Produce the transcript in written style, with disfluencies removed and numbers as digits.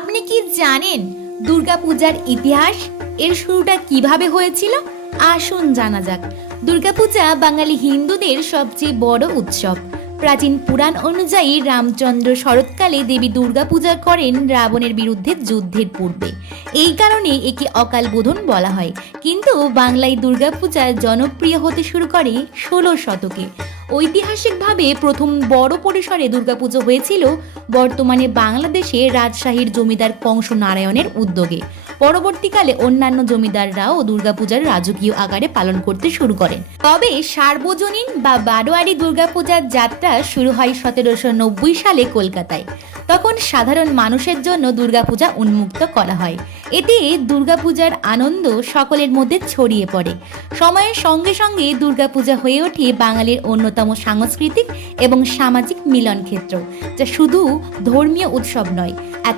আপনি কি জানেন দুর্গাপূজার ইতিহাস? এর শুরুটা কিভাবে হয়েছিল? আসুন জানা যাক। দুর্গাপূজা বাঙালি হিন্দুদের সবচেয়ে বড় উৎসব। প্রাচীন পুরাণ অনুযায়ী রামচন্দ্র শরৎকালে দেবী দুর্গা পূজা করেন রাবণের বিরুদ্ধে যুদ্ধের পূর্বে। এই কারণে একে অকাল বোধন বলা হয়। কিন্তু বাংলায় দুর্গাপূজা জনপ্রিয় হতে শুরু করে ১৬ শতকে। ঐতিহাসিকভাবে প্রথম বড় পরিসরে দুর্গাপুজো হয়েছিল বর্তমানে বাংলাদেশে রাজশাহীর জমিদার কংস নারায়ণের উদ্যোগে। পরবর্তীকালে অন্যান্য জমিদাররাও দুর্গাপূজার রাজকীয় আকারে পালন করতে শুরু করেন। তবে সার্বজনীন বা বারোয়ারি দুর্গাপূজার যাত্রা শুরু হয় ১৭৯০ সালে কলকাতায়। তখন সাধারণ মানুষের জন্য দুর্গাপূজা উন্মুক্ত করা হয়। এতে দুর্গাপূজার আনন্দ সকলের মধ্যে ছড়িয়ে পড়ে। সময়ের সঙ্গে সঙ্গে দুর্গাপূজা হয়ে ওঠে বাঙালির অন্যতম সাংস্কৃতিক এবং সামাজিক মিলন ক্ষেত্র, যা শুধু ধর্মীয় উৎসব নয়,